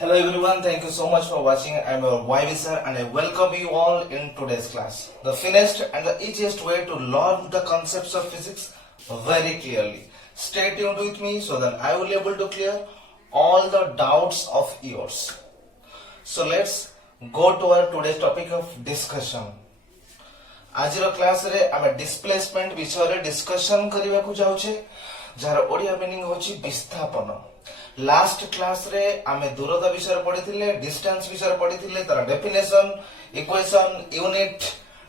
Hello everyone, thank you so much for watching. I am your YV sir and I welcome you all in today's class. The finished and the easiest way to learn the concepts of physics very clearly. Stay tuned with me so that I will be able to clear all the doubts of yours. So let's go to our today's topic of discussion. आज class रे आमे displacement विषय रे discussion करबा को जाउछे jar Odia meaning होची विस्थापन. Last class रे आमे दूरता विषय पढ़िथिले, डिस्टेंस विषय पढ़िथिले, तार definition, equation, unit,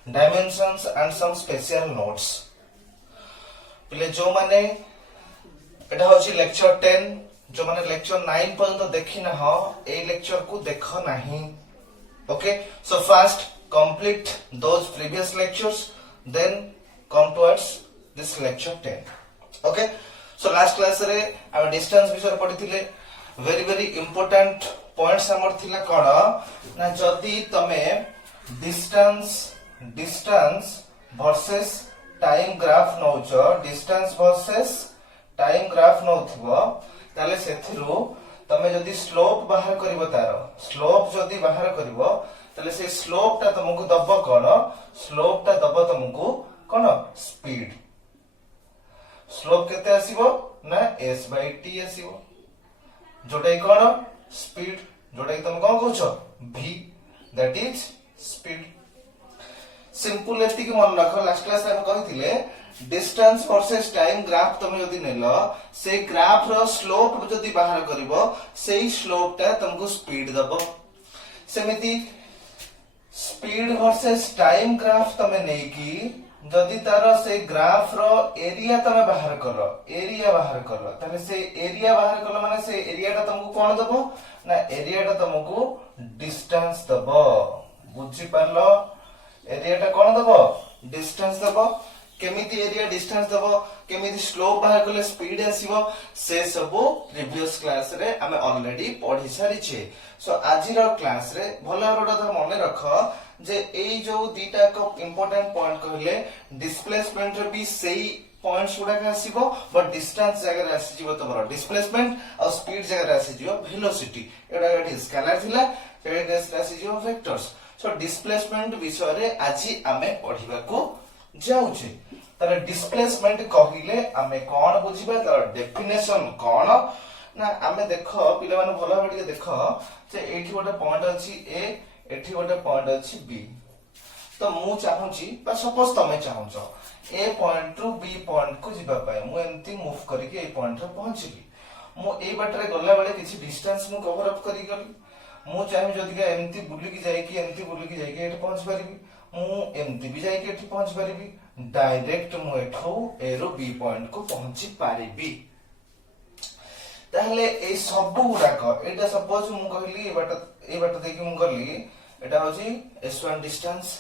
dimensions and some special notes. पले जो माने एटा होची लेक्चर 10, जो माने लेक्चर 9 पर्यंत देखि ना हो ए लेक्चर को देखो नाही. Okay, so first complete those previous lectures, then come towards this lecture 10. Okay, so last class रे हम distance विषय पढ़िथिले. very important points हमर थिला कोन ना जदी तमे distance versus time graph नौचो, distance versus time graph नौथबो ताले सेथिरु तमे जदी स्लोप बाहर करिवो, तार स्लोप जदी बाहर करिवो ताले से स्लोप ता तुमको दबो कोन, स्लोप ता दबो तुमको कोन स्पीड. स्लोप केते आसीबो ना s/t आसीबो, जोटा कोन स्पीड, जोटा तुम कोन कहछो v, that is speed. Simple एति कि मन रखो. लास्ट क्लास हम कहिथिले डिस्टेंस वर्सेस टाइम ग्राफ तुम जदी नेलो, से ग्राफ रो स्लोप जदी बाहर करिवो सेही स्लोप ता तुमको स्पीड दबो. सेमिति स्पीड वर्सेस टाइम ग्राफ तमे नै की जदी तार से ग्राफ रो एरिया तमे बाहर करो, एरिया बाहर करो, ताले से एरिया बाहर कलो माने से एरिया ता तुमको कोन दबो ना एरिया ता तुमको डिस्टेंस दबो. बुझी पारलो, एरिया ता कोन दबो डिस्टेंस दबो. केमिति एरिया डिस्टेंस दबो, केमिति स्लोप बाहर करले स्पीड आसीबो, से सब प्रीवियस क्लास रे हमें ऑलरेडी पढ़ी सारी छे. सो आज रो क्लास रे भलो रोडा मने रखो जे एई जो दीटा को इंपोर्टेंट पॉइंट कहले डिस्प्लेसमेंट रे भी सेही पॉइंट्स गुडा का आसीबो, बट डिस्टेंस जगह रे आसी जीवो तमरो डिस्प्लेसमेंट और स्पीड जगह रे आसी जीवो वेलोसिटी. एडा गटी स्केलर थिला, एडा आसी जीवो वेक्टर्स. सो डिस्प्लेसमेंट विषय रे आज हमें पढ़िबा को जाउछे. तार डिस्प्लेसमेंट कहिले हमें कोन बुझिबा, तार डेफिनेशन कोन ना हमें देखो पिले माने भलो भाबे देखो जे एठी गोटे पॉइंट अछि ए, एठी गोटे पॉइंट अछि बी. तो मु चाहूची बा सपोज तमे चाहूचो ए पॉइंट रु बी पॉइंट को जिबा पाए मु एंती मूव करके ए पॉइंट रे पहुंचली. मु ए बाटरे गल्ला बेले किछि डिस्टेंस मु कवर अप करी गली. मु चाहे जदी का एंती बुली की जाय कि एंती बुली की जाय कि एठी पहुंच परिबी, मु एंती भी जाय कि एठी पहुंच परिबी. डायरेक्ट मु एठो ए रो बी पॉइंट को पहुंची पारिबी. ताहले ए सब गुडाक एटा सपोज मु कहली ए बाट देखि मु गली एटा होची s1 डिस्टेंस,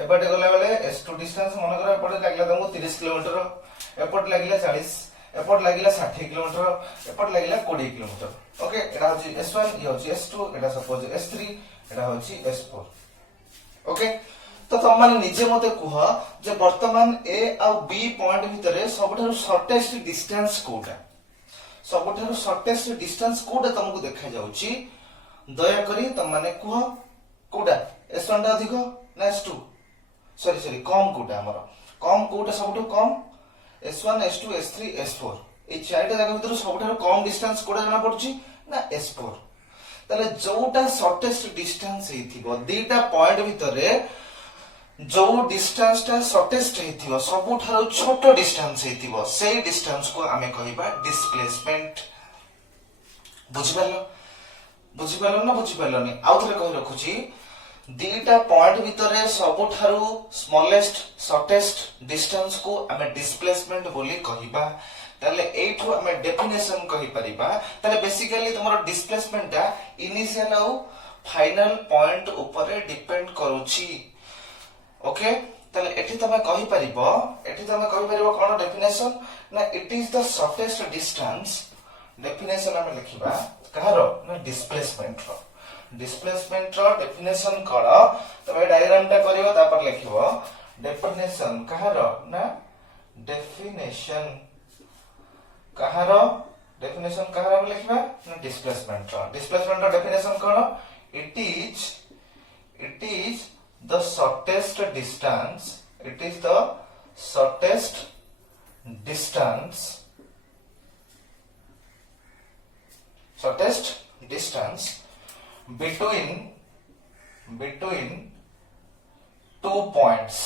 एबाटे गला बेले s2 डिस्टेंस मन करा एपटे लागला तुमको 30 किलोमीटर, एपटे लागला 40, एपटे लागला 60 किलोमीटर, एपटे लागला 20 किलोमीटर. ओके, एटा होची s1, ये होची s2, एटा सपोज s3, एटा होची s4. ओके, तो तुम माने निजे मते कुह जे वर्तमान ए आ बी पॉइंट भितरे सबठारु शॉर्टेस्ट डिस्टेंस कोटा, सबठारु शॉर्टेस्ट डिस्टेंस कोटा तुमको देखा जाउची. दया करी तुम माने कुह कोटा s1 टा अधिक ना s2, सॉरी कम कोटा हमरो कम कोटा सबठु कम s1 s2 s3 s4. ए चारटा जगह भितर सबठारु कम डिस्टेंस कोटा जाना पड़ची ना s4. ताले जोटा शॉर्टेस्ट डिस्टेंस हेथिबो दीटा पॉइंट भितरे जो डिस्टेंस टा शॉर्टेस्ट हेथिबो सबठारु छोटो डिस्टेंस हेथिबो से डिस्टेंस को हमें कहिबा डिस्प्लेसमेंट. बुझिपालो ना बुझिपालोनी आउ थरे कहि रखुची. दीटा पॉइंट भितरे सबठारु स्मॉलेस्ट शॉर्टेस्ट डिस्टेंस को हमें डिस्प्लेसमेंट बोली कहिबा. ताले एठो हमें डेफिनेशन कहि परिबा. ताले बेसिकली तमरो डिस्प्लेसमेंट टा इनिशियल और फाइनल पॉइंट ऊपर डिपेंड करूची. ओके, ताले एठी तमे कहि परिबो कोन डेफिनेशन ना it is the shortest distance. Definition हमें लिखिबा कहारो ना डिस्प्लेसमेंट रो. डिस्प्लेसमेंट रो डेफिनेशन करो तमे डायग्राम टा करिवो तापर लिखिबो डेफिनेशन कहारो ना डेफिनेशन कहारो डेफिनेशन कहार लिखा डिस्प्लेसमेंट रो डेफिनेशन कौन it is the shortest distance it is the shortest distance between two points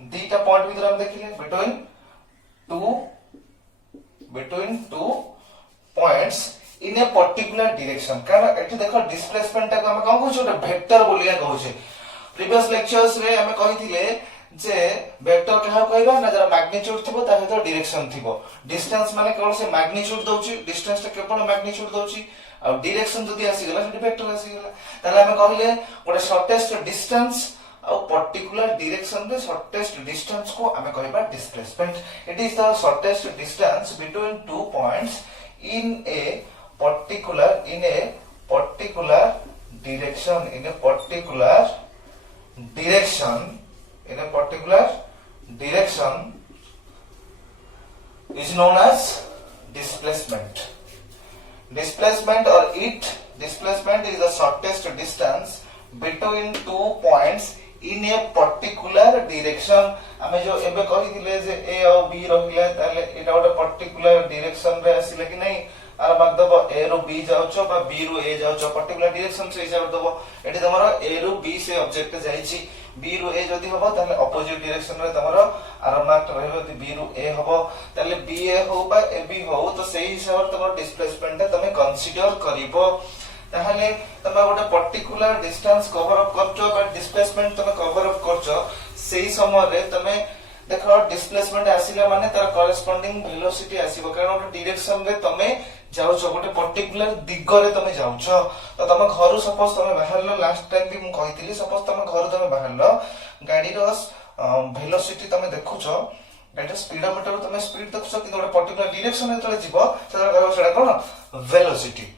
दीटा पॉइंट भीतर हम देखिले between two points in a particular direction कारण एठी देखो डिस्प्लेसमेंट टा हम कोन कहू छै वेक्टर बोलिया कहू छै प्रीवियस लेक्चर्स रे हम कहिथिले जे वेक्टर कहा कहबा ना जरा मैग्नीट्यूड थिबो ता हेतो डायरेक्शन थिबो डिस्टेंस माने केवल से मैग्नीट्यूड दउची डिस्टेंस ता केवल मैग्नीट्यूड दउची आ डायरेक्शन जदी आसी गेला सेठी वेक्टर आसी गेला ताले हम कहले ओडे शॉर्टेस्ट डिस्टेंस आ पर्टिकुलर डायरेक्शन रे शॉर्टेस्ट डिस्टेंस को हम कहबा displacement it is the shortest distance between two points in a particular direction is known as displacement displacement is the shortest distance between two points in a particular direction हमें जो एबे कहि दिले जे a और b रहिला ताले एटा ओटा particular direction रे आसिले कि नहीं आर बाग दबो a रो b जाउछो बा b रो a जाउछो पर्टिकुलर डायरेक्शन से हिसाब दबो एटी तमरो a रो b से ऑब्जेक्ट जाईची b रो a जदी हबो ताले अपोजिट डायरेक्शन रे तमरो आर मार्क रहबो ती b रो a हबो ताले b a हो बा a b हो तो सही हिसाब तमरो डिस्प्लेसमेंट तमे कंसीडर करिवो ताहले तमे गोटे पर्टिकुलर डिस्टेंस कवर अप करछो बा डिस्प्लेसमेंट तमे कवर अप करछो सेही समय रे तमे देखो डिस्प्लेसमेंट आसीला माने तार करेस्पोंडिंग वेलोसिटी आसीबो कारण गोटे डायरेक्शन रे तमे जाउछो गोटे पर्टिकुलर दिग रे तमे जाउछो तो तमे घरु सपोज तमे बाहरलो लास्ट टाइम भी मु कहितली सपोज तमे घरु तमे बाहरलो गाडी रो वेलोसिटी तमे देखुछो गाडी स्पीडोमीटर तमे स्पीड देखुछो कि गोटे पर्टिकुलर डायरेक्शन रे तले जीवो सेटा कहबो सेटा कोन वेलोसिटी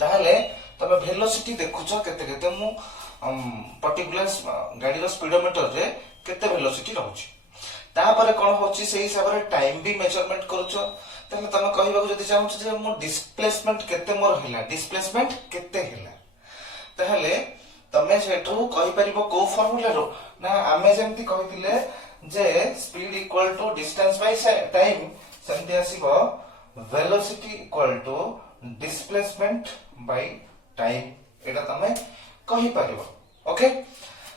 ताहले तमे वेलोसिटी देखुछो केते केते मु पर्टिकुलर गाडी रो स्पीडोमीटर रे केते वेलोसिटी रहउची तापर कोन होची सेही हिसाब रे टाइम भी मेजरमेंट करूछो ताहले तमे कहिबाको जदी चाहउछ जे मो डिस्प्लेसमेंट केते मोर हिला डिस्प्लेसमेंट केते हिला ताहले तमे सेठू कहि परिबो को फार्मूला रो ना आमे जेमति कहिदिले जे speed equal to distance by time सेमति आसीबो velocity equal to displacement by time एटा तमे कहि परिबो ओके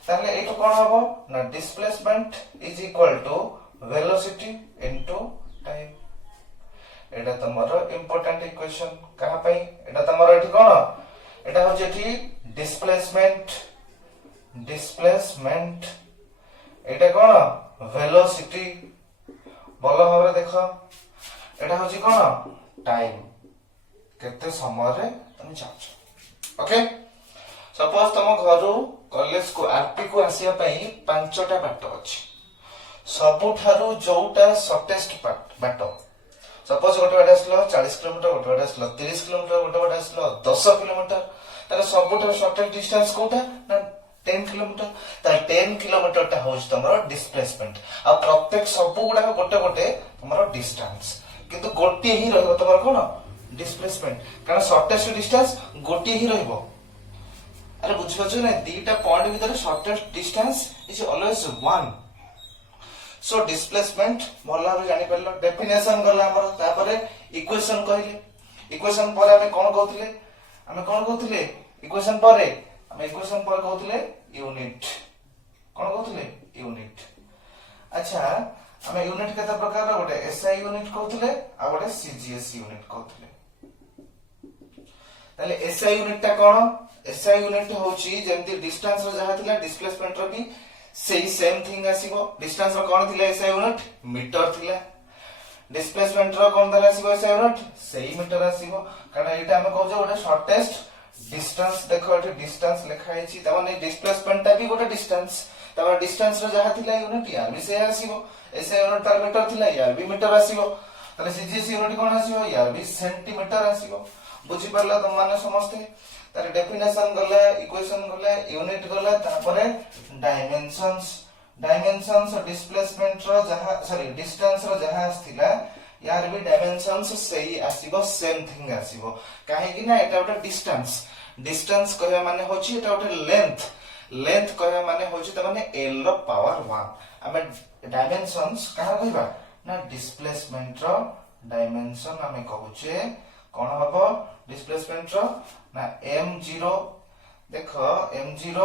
ताहले एटो कोन हबो ना displacement is equal to velocity into time एटा तमरो इंपोर्टेंट इक्वेशन कहा पई एटा तमरो एठी कोन एटा हो जेठी डिस्प्लेसमेंट एटा कोन वेलोसिटी बोलो हरे देखो एटा होची कोन टाइम केते समय रे तुम जाउछ ओके सपोज तुम घरु कॉलेज को आरपी को आसिया पई पांचटा बाट अछि सबुठारु जोटा शॉर्टेस्ट बाट सपोज गोटे बाट आसलो 40 किलोमीटर गोटे बाट आसलो 30 किलोमीटर गोटे बाट आसलो 10 किलोमीटर ताले सबुठारु शॉर्टेस्ट डिस्टेंस कोटा ना 10 किलोमीटर ता 10 किलोमीटर ता होज तमरो डिस्प्लेसमेंट आ प्रत्येक सबु गुडा गोटे गोटे तमरो डिस्टेंस किंतु गोटे ही रहबो तमरो कोन डिस्प्लेसमेंट कारण शॉर्टेस्ट डिस्टेंस गोटे ही रहबो अरे बुझियो ना दीटा पॉइंट भीतर shortest distance is always one so displacement मोला रे जानि परलो डेफिनेशन गला हमर तापरे इक्वेशन कहले इक्वेशन पर हमें कोन कहथिले इक्वेशन पर कहथिले यूनिट कोन कहथिले यूनिट अच्छा हमें यूनिट केते प्रकार रो गोटे एसआई यूनिट कहथिले आ गोटे सीजीएस यूनिट कहथिले ताले एसआई यूनिट ता कोन एसआई यूनिट होची जेमति डिस्टेंस रो जहा थिला डिस्प्लेसमेंट रो भी सेही सेम थिंग आसीबो डिस्टेंस रो कोन थिला एसआई यूनिट मीटर थिला डिस्प्लेसमेंट रो कोन दला आसीबो एसआई यूनिट सेही मीटर आसीबो कारण एटा हम कहजो गोटे शॉर्टेस्ट डिस्टेंस देखो एटे डिस्टेंस लिखा हैची त माने डिस्प्लेसमेंट ता भी गोटे डिस्टेंस तबा डिस्टेंस रो जहा थिला यूनिट यार भी से आसीबो एसआई यूनिट ता मीटर थिला यार भी मीटर आसीबो तले सीजीएस यूनिट कोन आसीबो यार भी सेंटीमीटर आसीबो बुझी परला तुम माने समझते तार डेफिनेशन गले इक्वेशन गले यूनिट गले तापरे डायमेंशंस डिस्प्लेसमेंट रो जहा सॉरी डिस्टेंस रो जहा आस्थिला यार भी डायमेंशंस सही आसीबो सेम थिंग आसीबो काहे कि ना एटा उटा डिस्टेंस कहया माने होची एटा उटा लेंथ कहया माने होची त माने l रो पावर 1 हमें डायमेंशंस कहा कहबा ना डिस्प्लेसमेंट रो डायमेंशन हमें कहूचे कोन हबो डिस्प्लेसमेंट रो ना m0 देखो m0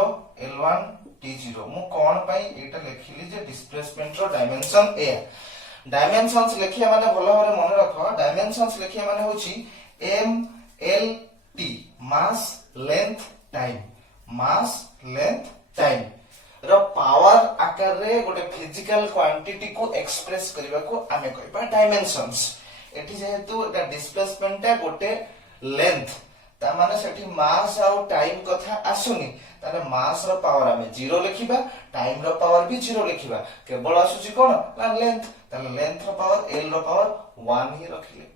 l1 t0 मु कोन पई एटा लिखिली जे डिस्प्लेसमेंट रो डायमेंशन ए डायमेंशंस लिखिया माने भलो भाबरे मन रखो डायमेंशंस लिखिया माने होची m l t mass length time रो पावर आकार रे गोटे फिजिकल क्वांटिटी को एक्सप्रेस करबा को आमे कहबा डायमेंशंस एठी जेहेतु एटा डिस्प्लेसमेंट ता गोटे लेंथ ता माने सेठी मास आ टाइम कथा आसुनी ताने मास रो पावर आमे 0 लिखिबा टाइम रो पावर भी 0 लिखिबा केवल आसुची कोन ना लेंथ ताने लेंथ रो पावर l रो पावर 1 ही रखिले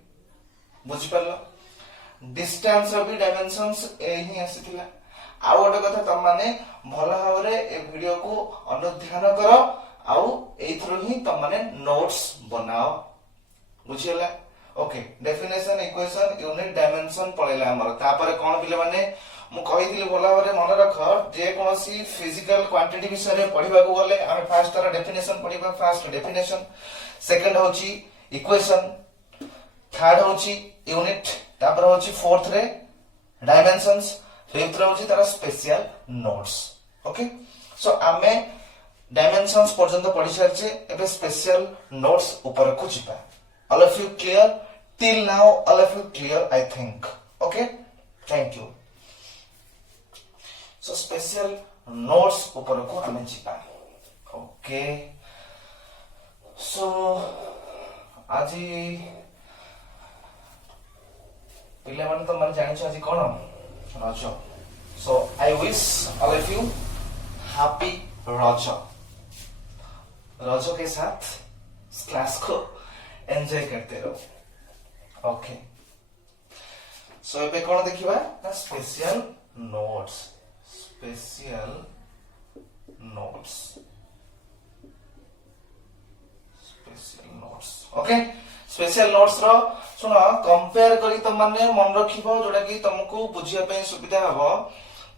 बुझि परलो डिस्टेंस रो भी डायमेंशंस ए ही आसीथिला आ गोटे कथा तम माने भलो भाबरे ए वीडियो को अनुध्यान करो आउ एथरो ही तम माने नोट्स बनाओ बुझियला okay definition equation unit dimension पळेला हमर तापर कोन पिले माने मु कहिथिली भलो भाबरे मन रख जे कोनसी फिजिकल क्वांटिटी विषय रे पढिबा को गले हम फर्स्ट तार डेफिनेशन पढिबा फर्स्ट डेफिनेशन सेकंड होची इक्वेशन थर्ड होची यूनिट तापर होची फोर्थ रे डायमेंशंस फिफ्थ रे होची तार स्पेशल नोट्स ओके सो आमे डायमेंशंस पर्यंत पढि सारचे एबे स्पेशल नोट्स ऊपर को जिबा all of you clear till now all of you clear I think okay thank you so special notes ऊपर को हमें जिबा okay so आज पिले माने तो मन जानि छ आज कोन रज so I wish all of you happy रज के साथ क्लास को एंजॉय करते रहो ओके सो एबे कोन देखिबा ना special notes okay special notes रो सुनो कंपेयर करी त माने मन रखिबो जोडा कि तुमको बुझिया पे सुविधा हबो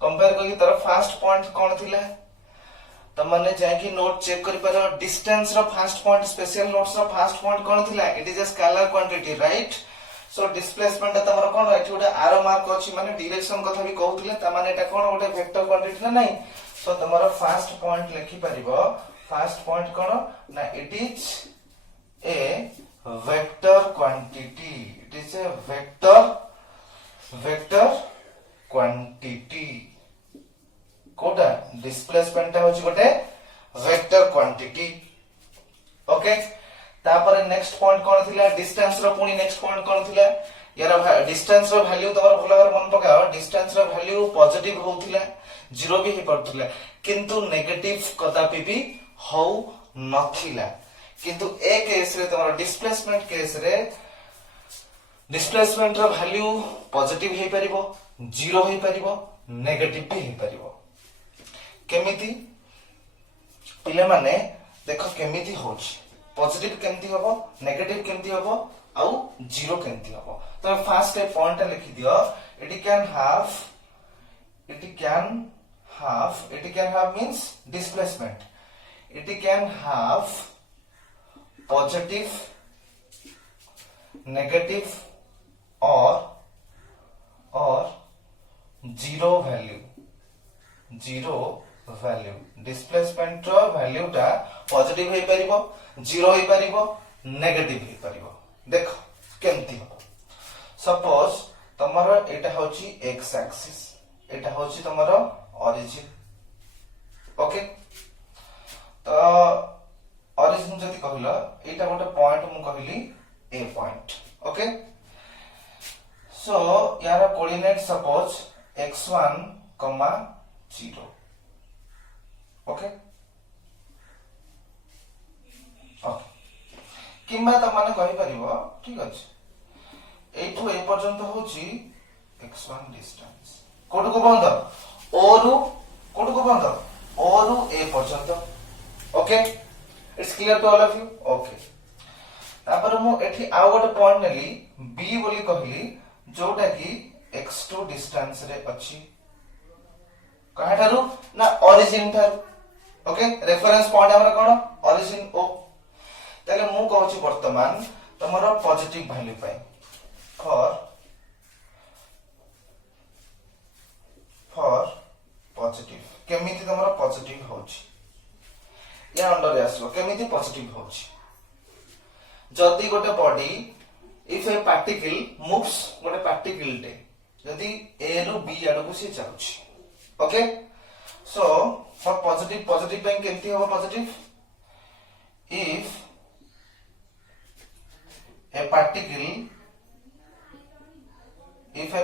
कंपेयर करी तार फर्स्ट पॉइंट कोन थिला तम माने जाय कि नोट चेक करि पारो डिस्टेंस रो फर्स्ट पॉइंट स्पेशल नोट्स रो फर्स्ट पॉइंट कोन थिला it is a scalar quantity right so displacement तमरो कोन एठी उडा आरो मार्क अछि माने डायरेक्शन कथा भी कहउथिले त माने एटा कोन उडा वेक्टर क्वांटिटी ना नहीं सो तमरो फर्स्ट पॉइंट लिखि परिबो फर्स्ट पॉइंट कोन ना it is a vector quantity it is a vector quantity कोटा डिस्प्लेसमेंट होची गोटे वेक्टर क्वांटिटी ओके तापर नेक्स्ट पॉइंट कोन थिला डिस्टेंस रो पुनी नेक्स्ट पॉइंट कोन थिला यार डिस्टेंस रो वैल्यू तमर भलर मन पकाओ डिस्टेंस रो वैल्यू पॉजिटिव होथिला 0 भी हे पड़थिला किंतु नेगेटिव कदापि भी हो नथिला किंतु ए केस रे तमर डिस्प्लेसमेंट केस रे डिस्प्लेसमेंट रो वैल्यू पॉजिटिव हे परिबो 0 हे परिबो नेगेटिव भी हे परिबो केमिति पिले माने देखो केमिति होची पॉजिटिव केमिति होबो नेगेटिव केमिति होबो आउ 0 केमिति होबो तो फर्स्ट ए पॉइंट लिखि दियो it can have means displacement it can have positive negative or zero value displacement रो वैल्यू टा पॉजिटिव हे परिबो 0 हे परिबो नेगेटिव हे परिबो देखो केमती हो सपोज तमरो एटा होची x एक्सिस एटा होची तमरो ओरिजिन ओके तो ओरिजिन जति कहलो एटा गोटे पॉइंट मु कहली ए पॉइंट ओके सो यार कोऑर्डिनेट सपोज x1, 0 ओके किंबा त माने कहि परिबो ठीक अछि एठो ए पर्यंत होची x1 डिस्टेंस कोड को बंद ओ रु ए पर्यंत okay it's clear to all of you okay तापर मु एठी आउ गोटे पॉइंट नेली बी बोली कहली जोटा कि x2 डिस्टेंस रे अछि कहा ठारू ना ओरिजिन ठारू ओके रेफरेंस पॉइंट हमर कोन ओरिजिन ओ ताले मु कहूची वर्तमान तमरो पॉजिटिव वैल्यू पाई फॉर पॉजिटिव केमिति तमरो पॉजिटिव होची या अंडर आसो केमिति पॉजिटिव होची जदी गोटे body if A particle moves गोटे पार्टिकल टे जदी ए रु बी आडो को से जाउची okay so for positive pay केमिति हो positive if a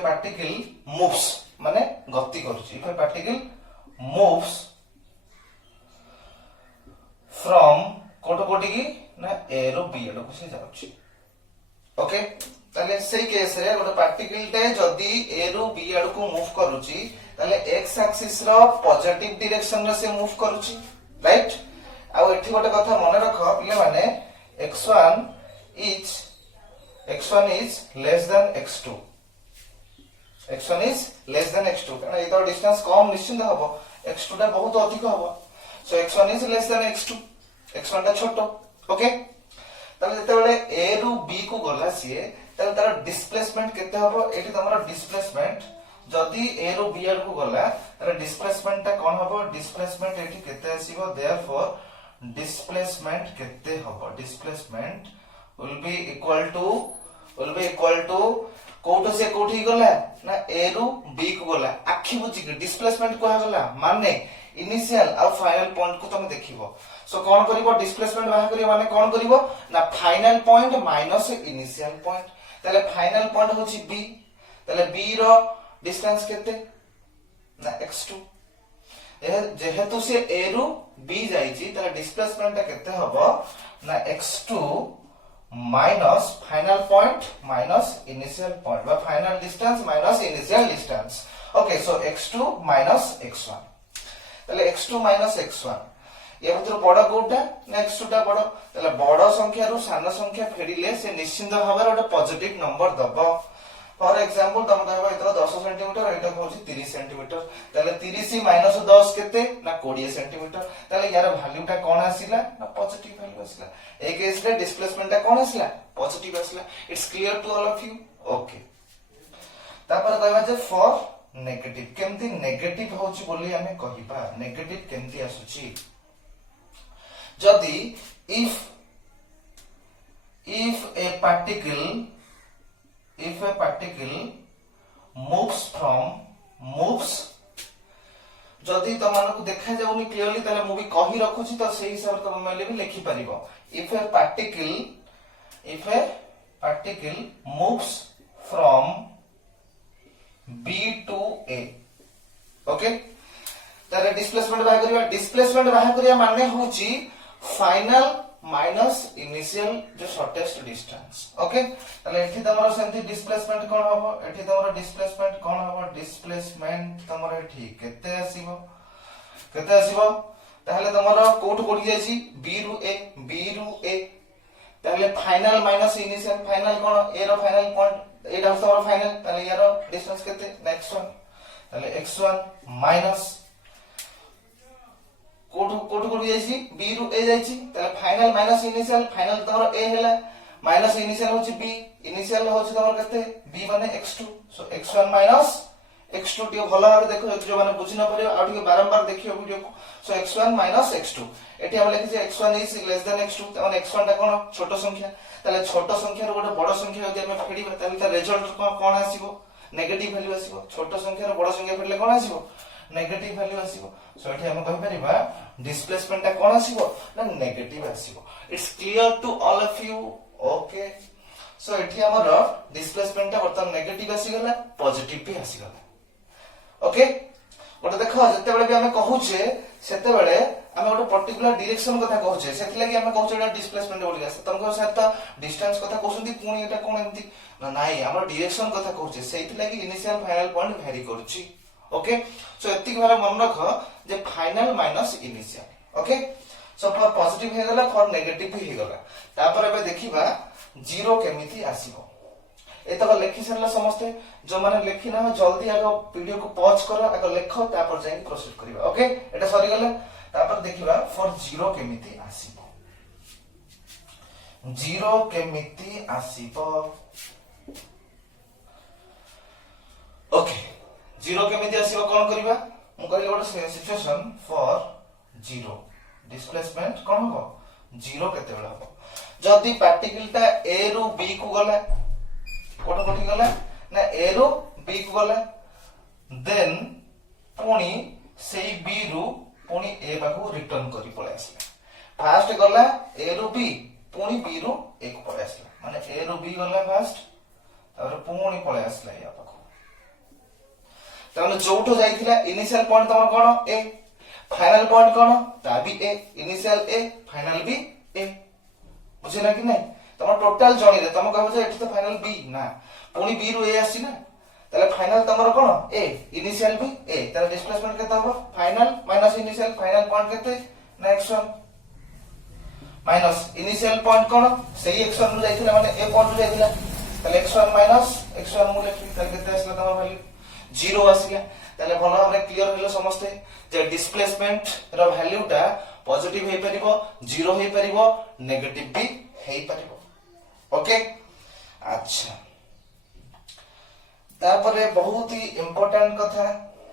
particle moves माने गति करूची if a particle moves from कोटो कोटी की ना ए रो बी आडो को से जाउची ओके ताले सेही केस रे गोटे पार्टिकल टे जदी ए रो बी आडो को मूव करूची ताले एक्स एक्सिस रो पॉजिटिव डायरेक्शन रे से मूव करूची राइट आ एठी गोटे कथा मने रख पिले माने x1 is less than x2 x1 is less than x2 कारण ये तो डिस्टेंस कम निश्चित हबो x2 टा बहुत अधिक हबो सो x1 is less than x2 x1 टा छोटो ओके तले जते बेले a रु b को गला सिए तले तार डिस्प्लेसमेंट केते हबो एठी तमरा डिस्प्लेसमेंट जदी a रु b आड को गला तार डिस्प्लेसमेंट टा कोन हबो डिस्प्लेसमेंट एठी केते आसीबो देयरफॉर डिस्प्लेसमेंट केते हबो displacement will be equal to कोठो से कोठी गला ना ए रु बी को गला आखि बुझी डिस्प्लेसमेंट को गला माने इनिशियल और फाइनल पॉइंट को तुम देखिबो सो कोन करिवो डिस्प्लेसमेंट बाहर करियो माने कोन करिवो ना final point minus initial point तले फाइनल पॉइंट होची बी तले बी रो डिस्टेंस केते ना x2 जेहेतु से ए रु बी जाईची तले डिस्प्लेसमेंट केते हबो ना x2 minus final point minus initial point बा final distance minus initial distance okay so x2 minus x1 तले x2 माइनस x1 ये भीतर बड़ कोटा ना x2 टा बड़ तले बड़ संख्या रु सान संख्या फेडिले से निश्चित भाबे ओटा पॉजिटिव नंबर दबो फॉर एग्जांपल तम कहबा इतरो 10 सेंटीमीटर एटा होची 30 सेंटीमीटर तले 30 माइनस 10 केते ना 20 सेंटीमीटर तले यार वैल्यू टा कोन आसीला ना पॉजिटिव वैल्यू आसीला ए केस रे डिस्प्लेसमेंट टा कोन आसीला पॉजिटिव आसीला it's clear to all of you okay तापर कहबा जे फॉर नेगेटिव केमती नेगेटिव होची बोली हमें कहिबा नेगेटिव केमती आसुची जदी if a particle moves जदि तमान को देखा जाउनी क्लियरली ताले मु भी कहि रखुची तो सेही हिसाब से तमे भी लिखि परिबो if a particle moves from b to a okay तारे डिस्प्लेसमेंट बाहर करिया माने होची फाइनल माइनस इनिशियल जो शॉर्टेस्ट डिस्टेंस ओके ताले एठी तमरो सेंती डिस्प्लेसमेंट कोन हबो एठी तमरो डिस्प्लेसमेंट कोन हबो डिस्प्लेसमेंट तमरो एठी केते आसीबो ताहले तमरो कोठ कोडी जायछि b रू a ताहले फाइनल माइनस इनिशियल फाइनल कोन a रो फाइनल पॉइंट एटा तमरो फाइनल ताहले यारो डिस्टेंस केते नेक्स्ट वन ताहले x1 माइनस कोठ जायछि b रू a जायछि ताले फाइनल माइनस इनिशियल फाइनल तमरो a हैला माइनस इनिशियल होछि b इनिशियल होछि तमरो केते b माने x2 सो x1 माइनस x2 टियो भलो भाबे देखो जो माने बुझि न परियो आ टिके बारंबार देखियो वीडियो को सो x1 माइनस x2 एटी हम लिखि जे x1 is less then x2 तमन x1 टा कोन छोटो संख्या ताले छोटो संख्या रो गोटे बड़ संख्या जदि हम फेडिबा ताले ता रिजल्ट कोन आसीबो नेगेटिव वैल्यू आसीबो छोटो संख्या रो बड़ संख्या फेडले कोन आसीबो नेगेटिव वैल्यू आसीबो सो एठी हम कहि परिबा डिस्प्लेसमेंट टा कोन आसीबो ना नेगेटिव आसीबो it's clear to all of you okay so एठी हमर डिस्प्लेसमेंट टा वर्तमान नेगेटिव आसी गला पॉजिटिव भी आसी गला ओके ओटा देखो जते बेले भी हमें कहूचे सेते बेले हमें ओटा पर्टिकुलर डायरेक्शन कथा कहूचे सेति लागि हमें कहूचे एटा डिस्प्लेसमेंट बोली आसे तमको साथ डिस्टेंस कथा कहउसंती पुणी एटा कोन एंती ना नाही हमर डायरेक्शन कथा कहूचे सेति लागि इनिशियल फाइनल पॉइंट वेरी करूची ओके सो एतिक भारे मन रख जे final minus initial okay so for positive हे गला फॉर नेगेटिव भी हे गला तापर एबे देखिबा जीरो केमिति आसीबो एतक लिखि सरला समस्ते जो माने लिखि ना जल्दी आगो वीडियो को पॉज करो आगो लिखो तापर जाई प्रोसीड करिवा ओके एटा सरी गले तापर देखिबा फॉर जीरो केमिति आसीबो जीरो केमिति आसीबो ओके जीरो केमिति आसीबो कोन करिवा मु कहले गोटे सिचुएशन फॉर जीरो डिस्प्लेसमेंट कोन हो जीरो केते बेला हो जदी पार्टिकल ता ए रु बी को गला कोन कोठी गला ना ए रु बी को गला देन पुनी सेई बी रु पुनी ए बाकू रिटर्न करी पळे आसला फास्ट गला ए रु बी पुनी बी रु ए को पळे आसला माने ए रु बी गला फास्ट तापर पुनी पळे आसला या बाकू ताने जोठो जाईथिला इनिशियल पॉइंट तमर कोन ए फाइनल पॉइंट कोन ता भी ए इनिशियल ए फाइनल भी ए बुझिना कि नहीं तम टोटल जणी रे तम कहबो जे एठी तो फाइनल बी ना पुनी बी रु ए आसी ना ताले फाइनल तमर कोन ए इनिशियल भी ए ताले डिस्प्लेसमेंट केते होबो final minus initial final point केते ना x1 माइनस इनिशियल पॉइंट कोन सेही x1 रु जाईथिला माने ए पॉइंट रु जाईथिला ताले x1 माइनस x1 मु लेखि ताले केते आसला तमर वैल्यू जीरो आसिला ताले भलो हमरे क्लियर हेलो समस्ते जे डिस्प्लेसमेंट रो वैल्यू टा पॉजिटिव हे परिबो जीरो हे परिबो नेगेटिव भी हे परिबो ओके अच्छा तापरे बहुत ही इंपोर्टेंट कथा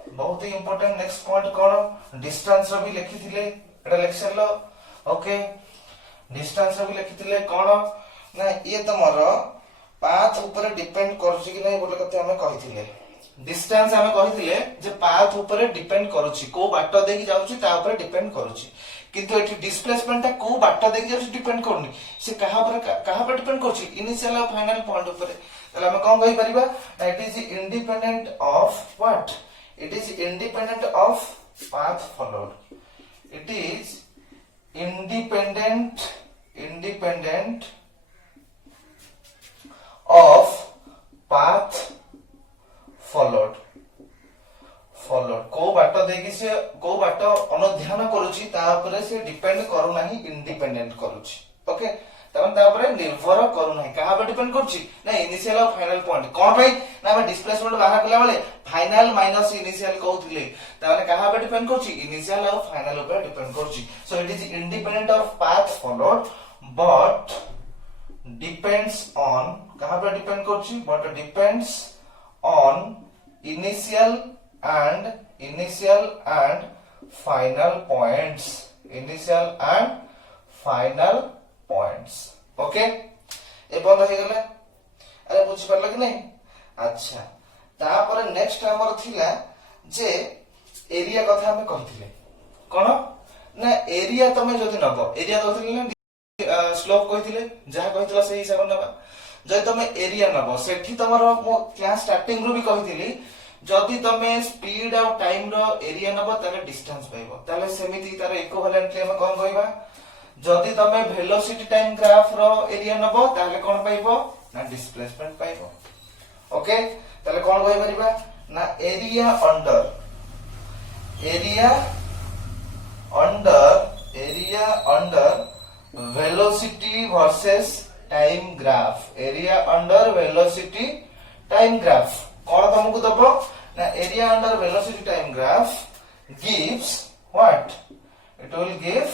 बहुत ही इंपोर्टेंट नेक्स्ट पॉइंट कोन डिस्टेंस रो भी लिखिथिले एटा लेक्चर लो ओके डिस्टेंस रो भी लिखिथिले कोन ना ये तमरो पाथ ऊपर डिपेंड करछि कि नै बोले कते हमें कहिथिले डिस्टेंस हमें कहिथिले जे पाथ ऊपर डिपेंड करूछि को बाट देकी जाउछि ता ऊपर डिपेंड करूछि किंतु एठी डिस्प्लेसमेंट ता को बाट देकी जाउछि डिपेंड करनी से कहा पर डिपेंड करछि इनिशियल और फाइनल पॉइंट ऊपर तले हम कोन कहि परिबा it is independent of what it is independent of path followed it is independent of path followed को बाट देकी से को बाट अनुध्यान करूची ता ऊपर से डिपेंड करू नाही इंडिपेंडेंट करूची ओके तमन ता ऊपर निर्भर करू नाही कहा पे डिपेंड करूची ना इनिशियल और फाइनल पॉइंट कोन भाई ना हम डिस्प्लेसमेंट बाहर कला वाले फाइनल माइनस इनिशियल कहउथिले ता माने कहा पे डिपेंड करूची इनिशियल और फाइनल ऊपर डिपेंड करूची so it is independent of path followed but depends on कहा पे डिपेंड करूची but depends on initial and final points ओके ए बंद हो गेला अरे बुझ परला कि नहीं अच्छा तापर नेक्स्ट हमर थिला जे एरिया कथा हमें कहिथिले कोन ना एरिया तमे जदी नबो एरिया दथिले ना स्लोप कहिथिले जहा कहितला सही हिसाब नबा जय तमे एरिया नबो सेठी तमरो मो क्लास स्टार्टिंग रु भी कहिथिली जदी तमे स्पीड और टाइम रो एरिया नबो ताले डिस्टेंस पाइबो ताले सेमिति तार इक्विवेलेंटली हम कोन कहबा जदी तमे वेलोसिटी टाइम ग्राफ रो एरिया नबो ताले कोन पाइबो ना डिस्प्लेसमेंट पाइबो ओके ताले कोन कहि परिबा ना area under velocity versus time graph area under velocity time graph कौन तुमको दबो ना area under velocity time graph gives what it will give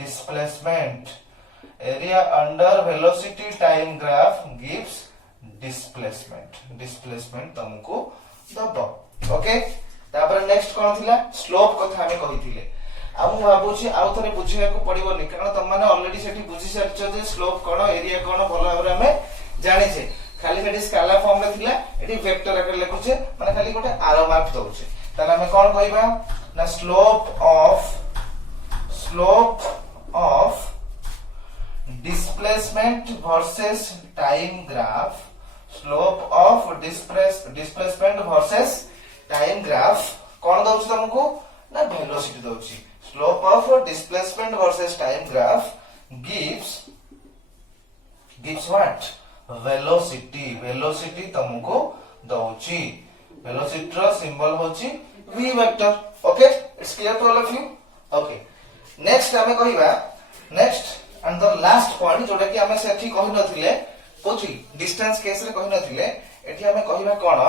displacement area under velocity time graph gives displacement तुमको दबो okay तापर नेक्स्ट कौन थिला slope कथा हमें कहिथिले आ मु भाबुची आउ थरे बुझिया को पड़िबोनी कारण तुम माने ऑलरेडी सेठी बुझी सरछो जे स्लोप कोन एरिया कोन भलो भाबरे हमें जानि छे खाली सेठी स्केलर फॉर्म रे थिला एठी वेक्टर आकर लिखुछे माने खाली गोटे एरो मार्क दउछे ताले हमें कोन कहिबा ना slope of displacement versus time graph slope of displacement versus time graph कोन दउछ तुमको ना वेलोसिटी दउची slope of displacement versus time graph gives what velocity तुमको दउची velocity रो सिंबल होची v vector okay it's clear to all of you okay next हमें कहिबा next and the last point जोटा कि हमें सेठी कहि नथिले कोची डिस्टेंस केस रे कहि नथिले एठी हमें कहिबा कोन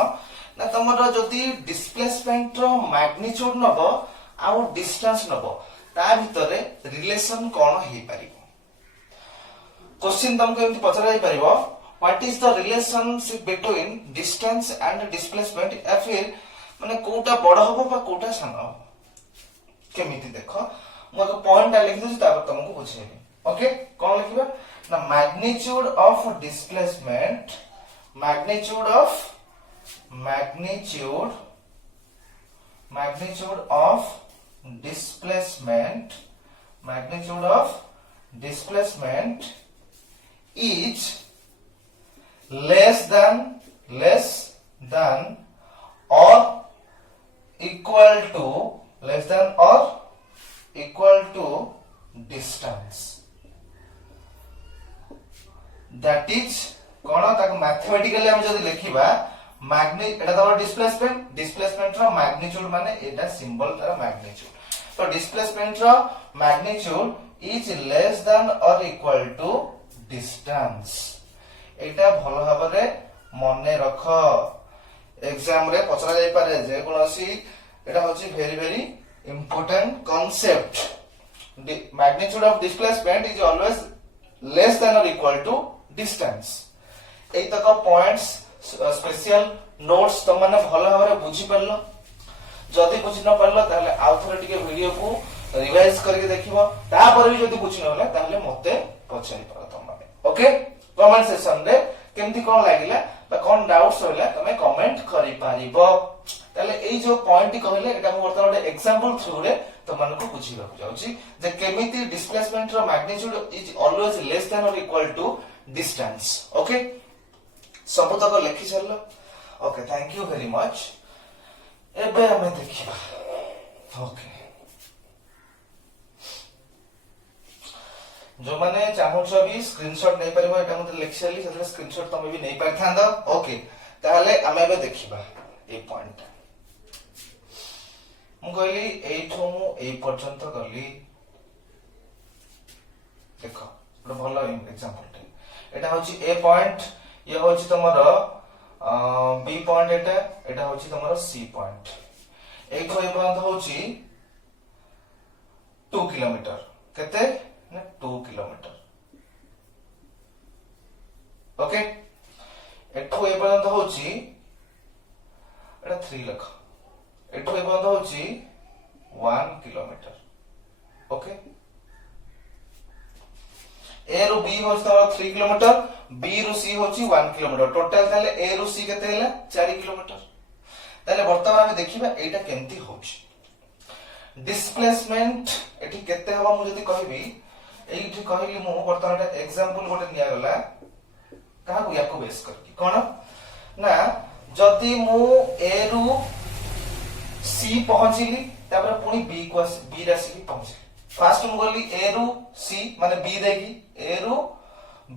ना तमरो जदी डिस्प्लेसमेंट रो मैग्नीट्यूड नबो आउ डिस्टेंस नबो ता भितरे रिलेशन कोन हेई परिबो क्वेश्चन तुमको एमती पचरा जाई परिबो what is the relationship between distance and displacement या फिर माने कोटा बड़ हबो बा कोटा सान हबो केमिति देखो मु एक पॉइंट लिख दउछी तापर तुमको बुझेबी ओके कोन लिखिबा ना magnitude of displacement magnitude of displacement is less than or equal to distance that is कोन ताक मैथमेटिकली हम जदी लिखिबा एटा तो डिस्प्लेसमेंट रो मैग्नीट्यूड माने एटा सिंबल तार मैग्नीट्यूड तो डिस्प्लेसमेंट रो मैग्नीट्यूड इज लेस देन और इक्वल टू डिस्टेंस एटा भलो भाबरे मने रख एग्जाम रे पचरा जाई पारे जे कोनोसी एटा होची very important concept magnitude of displacement is always less than और इक्वल टू डिस्टेंस एई तक पॉइंट्स स्पेशल नोट्स तुम माने भलो भाबरे बुझी परलो जदी बुझी न परलो ताले आउ थोरे टिके वीडियो को रिवाइज करके देखिबो तापर भी जदी बुझी न होला ताले मते पछाई पर तुम माने ओके कमेंट सेक्शन रे केमती कोन लागिला बा कोन डाउट्स होला तमे कमेंट करि पारिबो ताले एई जो पॉइंट कहले एटा मु वर्तमान एक एग्जांपल थ्रू रे तुमन को बुझीबा जाउची जे केमिति डिस्प्लेसमेंट रो magnitude is always less than और इक्वल टू डिस्टेंस ओके सब तक लिखि छल्लो okay thank you very much एबे हमें देखिबा ओके जो माने चाहूछ भी स्क्रीनशॉट नै परबो एटा मते लिखि छली सेतले स्क्रीनशॉट तमे भी नै परथांदा ओके ताले हमें एबे देखिबा ए पॉइंट मु कहली एठो मु ए पर्यंत गली देखो एटा भलो एग्जांपल एटा होची ए पॉइंट ये होची तमरो बी पॉइंट एटा होची तमरो सी पॉइंट एठो ए पर्यंत होची 2 किलोमीटर केते ना 2 किलोमीटर ओके एठो ए पर्यंत होची एटा 3 लाख एठो ए पर्यंत होची 1 किलोमीटर ओके ए रु बी होची तमरो 3 किलोमीटर बी रु सी होची 1 किलोमीटर टोटल ताले ए रु सी केते हैला 4 किलोमीटर ताले वर्तमान हम देखिबा एटा केमती होची डिस्प्लेसमेंट एठी केते हवा मु जदी कहबी एठी कहली मु वर्तमान एटा एग्जांपल गोटे निया गला कहा को याको बेस करकी कोन ना जदी मु ए रु सी पहुंचीली तापर पुनी बी को बी राशि की पहुंची फास्ट मु गली ए रु सी माने बी देगी ए रु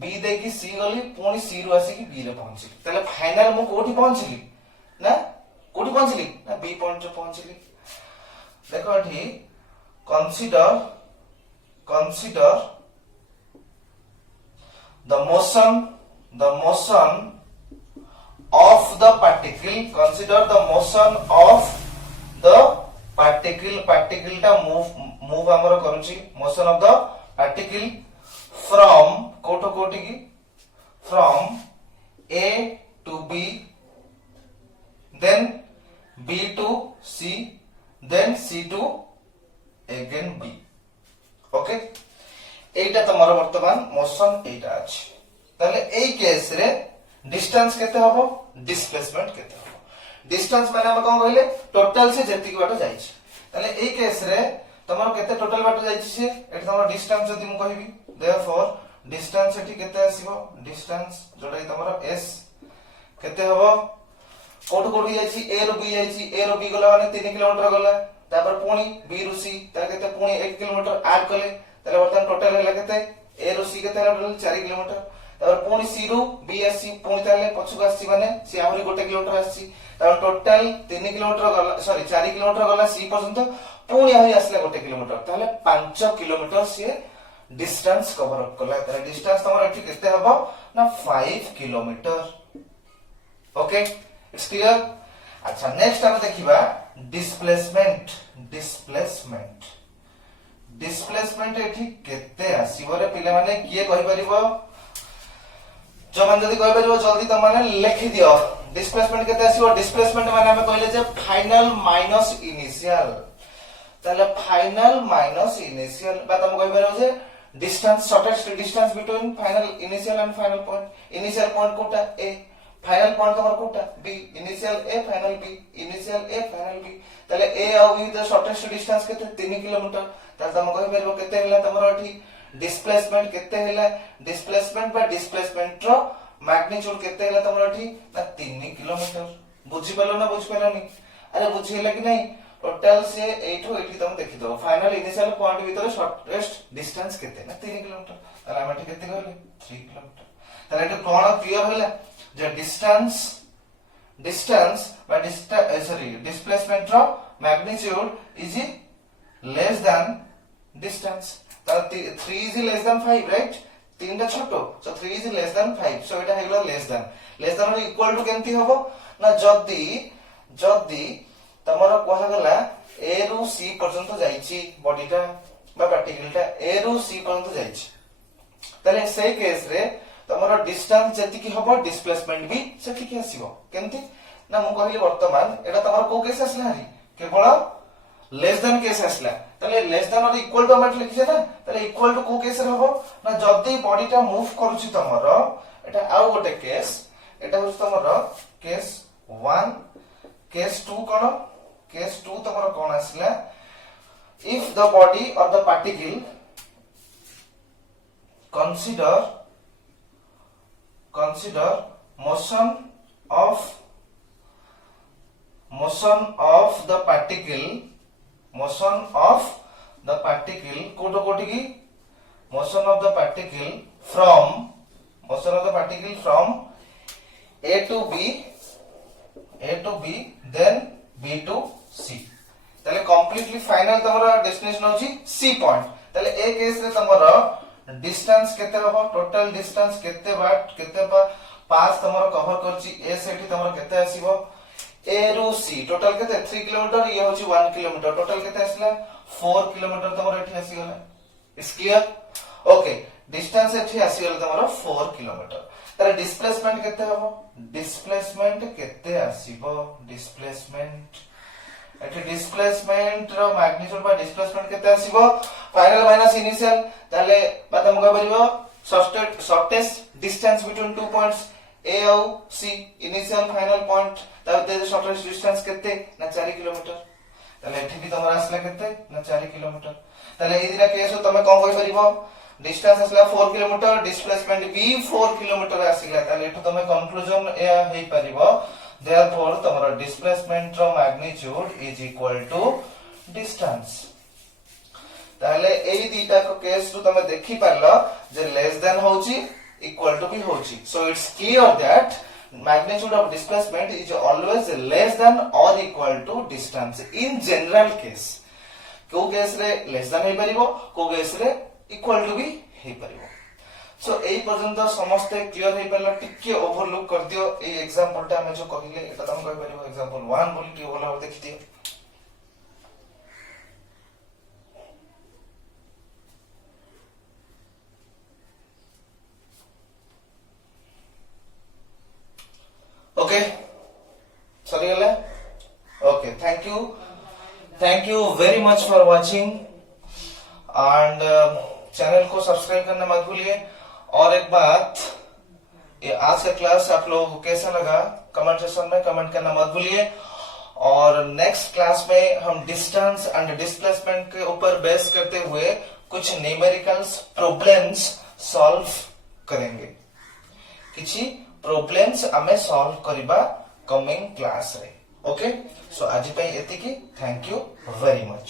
बी देगी सी गली पुनी सी रु आसी की बी रे पहुंची तले फाइनल मु कोठी पहुंचली ना कोठी पहुंचली ना बी पॉइंट रे पहुंचली देखो एठी consider the motion of the particle consider the motion of the particle टा move हमरो करूची motion of the particle from कोठो कोठी की from A to B then B to C then C to again B okay एटा तमरो वर्तमान motion एटा अछि ताले एई case रे distance केते हबो डिस्प्लेसमेंट केते हबो डिस्टेंस माने हम कोन कहले टोटल से जेति बाटो जाई छै ताले एई केस रे तमरो केते टोटल बाटो जाई छै एटा तमरो डिस्टेंस जदी मु कहबी देयरफॉर डिस्टेंस एठी केते आसीबो डिस्टेंस जोडा तमरो s केते हबो कोठो कोठी जाई छै a रो b जाई छै a रो b गला माने 3 किलोमीटर गला तापर पुणी बी रु सी ताले केते पुणी 1 किलोमीटर ऐड कले ताले वर्तमान टोटल हैला केते ए रु सी केते टोटल 4 किलोमीटर तापर पुणी सी रु बी आसी पुणी ताले पछुक आसी माने सी आहुरी 1 किलोमीटर आसी तापर टोटल 3 किलोमीटर गला सॉरी 4 किलोमीटर गला सी पर्यंत पुणी आहुरी आसले 1 किलोमीटर ताले 5 किलोमीटर सी डिस्टेंस कवर अप कला ताले डिस्टेंस तमरो एठी केते हबो ना 5 किलोमीटर। Okay it's clear. अच्छा नेक्स्ट हम देखिबा डिस्प्लेसमेंट। डिस्प्लेसमेंट एठी केते आसीबो रे पिले माने किए कहि परिबो जो मान जदी कहि परिबो जल्दी त माने लिखि दियो डिस्प्लेसमेंट केते आसीबो। डिस्प्लेसमेंट माने हम कहले जे फाइनल माइनस इनिशियल ताले फाइनल माइनस इनिशियल बा तुम कहि परिबो जे distance shortest distance between final initial and final point. Initial point कोटा ए फाइनल पॉइंट तमर कोटा B initial A final B initial A final B ताले ए और बी द शॉर्टेस्ट डिस्टेंस केते 3 किलोमीटर ताले तुम कहि परिबो केते हला तमर एठी डिस्प्लेसमेंट केते हला डिस्प्लेसमेंट बा डिस्प्लेसमेंट रो मैग्नीट्यूड केते हला तमर एठी ना 3 किलोमीटर। बुझी पालो ना बुझी पालोनी अरे बुझी हला कि नहीं टोटल से एठो एठी तुम देखि दो फाइनल इनिशियल पॉइंट भीतर शॉर्टेस्ट डिस्टेंस केते ना 3 किलोमीटर ताले हम एठी केते करले 3 किलोमीटर ताले एठी कोन क्लियर होला जे डिस्टेंस बा डिस्प्लेसमेंट रो magnitude is less than distance ता 3 इज लेस देन 5 राइट 3 टा छोटो सो 3 is less then 5 so Etah हेगला less than और इक्वल टू केमती हबो ना जदी तमरो कोहा गला ए रु सी पर्यंत जाईची बॉडीटा बा पार्टिकलटा ए रु सी पर्यंत जाईची तले से केस रे तमरो डिस्टेंस जति की हबो डिस्प्लेसमेंट भी सेति की आसीबो केमती ना मु कहली वर्तमान एटा तमरो को केस आसला हरी केवल लेस देन केस आसला तले लेस देन और इक्वल टू मत लिखिसे ना तले इक्वल टू को केस रे हबो ना जदी बॉडीटा मूव करूची तमरो एटा आउ गोटे केस एटा हो तमरो केस 1 केस 2 कोन केस 2 तमरो कोन आसला इफ द बॉडी और the particle consider motion of the particle कोटो कोटि की motion of the particle from A to B then B to C ताले कंप्लीटली फाइनल तमरा डेस्टिनेशन होची C पॉइंट ताले ए case रे तमरा distance केते हबो टोटल डिस्टेंस केते बाट केते पास तमरो कवर करची ए सेठी तमरो केते आसीबो ए रु सी टोटल केते 3 किलोमीटर ये होची 1 किलोमीटर टोटल केते आसला 4 किलोमीटर तमरो एठी आसी गला इट्स क्लियर। ओके डिस्टेंस एठी आसी गला तमरो 4 किलोमीटर तारे डिस्प्लेसमेंट केते हबो डिस्प्लेसमेंट केते आसीबो डिस्प्लेसमेंट एठी डिस्प्लेसमेंट रो मैग्नीट्यूड बा डिस्प्लेसमेंट केते आसीबो फाइनल माइनस इनिशियल ताले बात हम कहबो shortest distance between two points A और सी इनिशियल फाइनल पॉइंट ताते शॉर्टेस्ट डिस्टेंस केते ना 4 किलोमीटर ताले एठी भी तमरा आसला केते ना 4 किलोमीटर ताले ए दिना केस तमे कोन कहि परिबो डिस्टेंस आसला 4 किलोमीटर डिस्प्लेसमेंट भी 4 किलोमीटर आसीला ताले एठो तमे कंक्लूजन ए हेई परिबो therefore तमरा डिस्प्लेसमेंट रो magnitude is equal to distance ताले एई दीटा को केस रु तमे देखि परलो जे लेस देन होची इक्वल टू भी होची so it's clear that magnitude of displacement is always less than or equal to distance in general case को केस रे लेस देन हे परिबो को केस रे इक्वल टू भी हे परिबो सो एई पर्यंत समस्त क्लियर हे परला टिके ओवरलुक कर दियो ए एग्जांपल टा हम जो कहिले एटा तम कहि परिबो एग्जांपल 1 बोली टी होला देखि दियो ओके सॉरी गले okay thank you very much for watching and channel को सब्सक्राइब करना मत भूलिए और एक बात ये आज का क्लास आप लोगों को कैसा लगा कमेंट सेक्शन में कमेंट करना मत भूलिए और नेक्स्ट क्लास में हम डिस्टेंस एंड डिस्प्लेसमेंट के ऊपर बेस करते हुए कुछ न्यूमेरिकल्स प्रॉब्लम्स सॉल्व करेंगे किछि प्रॉब्लम्स हमें सॉल्व करिबा कमिंग क्लास रे ओके सो आज पे एतिकी थैंक यू वेरी मच।